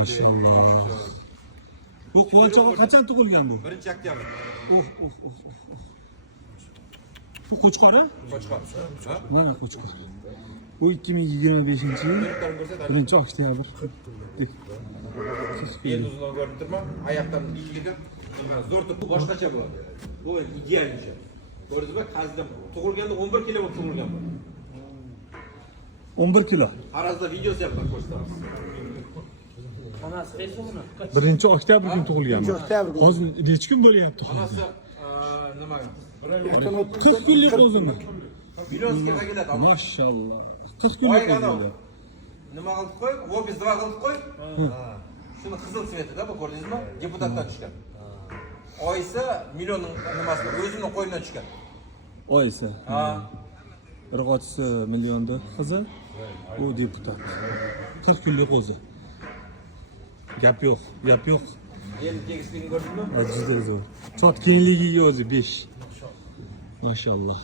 Maşallah. Bu Quvonchoq qachon tug'ilgan bu? 1-oktyabr. Bu Qo'chqor a? Qo'chqor. Ha? Mana Qo'chqor. Bu 2025-yil 1-oktyabr. Endi uzun ko'rinib turma, oyoqdan bigiga zo'r bu boshqacha bu. Bu ideal ish. Ko'rdingizmi? Qazdim. Tug'ilganda 11 kilo bo'lib tug'ilgan bu. 11 kilo. Arazda videosi ham bor ko'rsatamiz. Onasi qaysi uni? 1-oktyabr kuni tug'ilgan. Hozir necha kun bo'lyapti? Onasi nima? 40 kunlik o'zini. Millionsga keladi. Maşallah. 40 kunlik o'zini. Nima qilib qo'y? Vobis 2 qilib qo'y. Shuni qizil svetida bu ko'rdingizmi? Deputatdan tushgan. Oysa millionning nimasi o'zini qo'ynidan tushgan. Oysa. Ha. Irg'ochisi millionda qizi. U deputat. 40 kunlik o'zi. Gap yo'q. Endi tegishligini ko'rdingmi? Juda zo'r. Chot kengligiga o'zi 5. Maşallah.